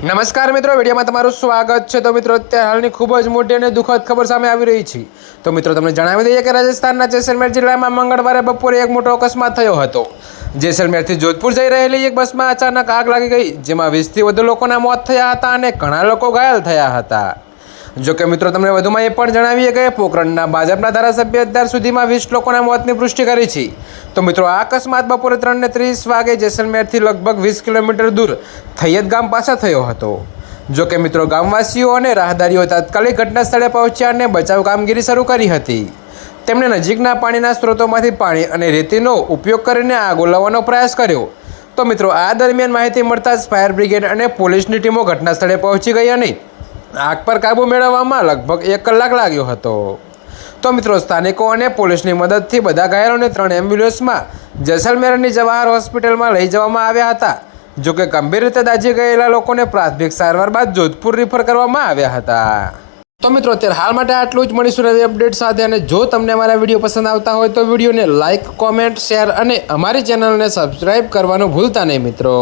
નમસ્કાર મિત્રો, વિડીયોમાં તમારું સ્વાગત છે. તો મિત્રો, અત્યારે હાલની ખૂબ જ મોટી અને દુઃખદ ખબર સામે આવી રહી છે. તો મિત્રો, તમને જણાવી દઈએ કે રાજસ્થાનના જેસલમેર જિલ્લામાં મંગળવારે બપોરે એક મોટો અકસ્માત થયો હતો. જેસલમેરથી જોધપુર જઈ રહેલી એક બસમાં અચાનક આગ લાગી ગઈ, જેમાં વીસથી વધુ લોકોના મોત થયા હતા અને ઘણા લોકો ઘાયલ થયા હતા. જો કે મિત્રો, તમને વધુમાં એ પણ જણાવીએ કે પોખરણના ભાજપના ધારાસભ્ય અત્યાર સુધીમાં વીસ લોકોના મોતની પુષ્ટિ કરી છે. તો મિત્રો, આ અકસ્માત બપોરે ત્રણને ત્રીસ વાગે જેસલમેરથી લગભગ વીસ કિલોમીટર દૂર થૈયદ ગામ પાસે થયો હતો. જો કે મિત્રો, ગામવાસીઓ અને રાહદારીઓ તાત્કાલિક ઘટના સ્થળે પહોંચ્યા અને બચાવ કામગીરી શરૂ કરી હતી. તેમણે નજીકના પાણીના સ્ત્રોતોમાંથી પાણી અને રેતીનો ઉપયોગ કરીને આગ ઓલવવાનો પ્રયાસ કર્યો. તો મિત્રો, આ દરમિયાન માહિતી મળતા જ ફાયર બ્રિગેડ અને પોલીસની ટીમો ઘટના સ્થળે પહોંચી ગઈ અને આગ પર કાબૂ મેળવવામાં લગભગ એક કલાક લાગ્યો હતો. તો મિત્રો, સ્થાનિકો અને પોલીસની મદદથી બધા ઘાયલોને ત્રણ એમ્બ્યુલન્સમાં જેસલમેરની જવાહર હોસ્પિટલમાં લઈ જવામાં આવ્યા હતા, જો કે ગંભીર રીતે દાઝી ગયેલા લોકોને પ્રાથમિક સારવાર બાદ જોધપુર રિફર કરવામાં આવ્યા હતા. તો મિત્રો, અત્યારે હાલ માટે આટલું જ. મળીશું નવી અપડેટ સાથે અને જો તમને અમારા વીડિયો પસંદ આવતા હોય તો વિડીયોને લાઇક કોમેન્ટ શેર અને અમારી ચેનલને સબસ્ક્રાઈબ કરવાનું ભૂલતા નહીં મિત્રો.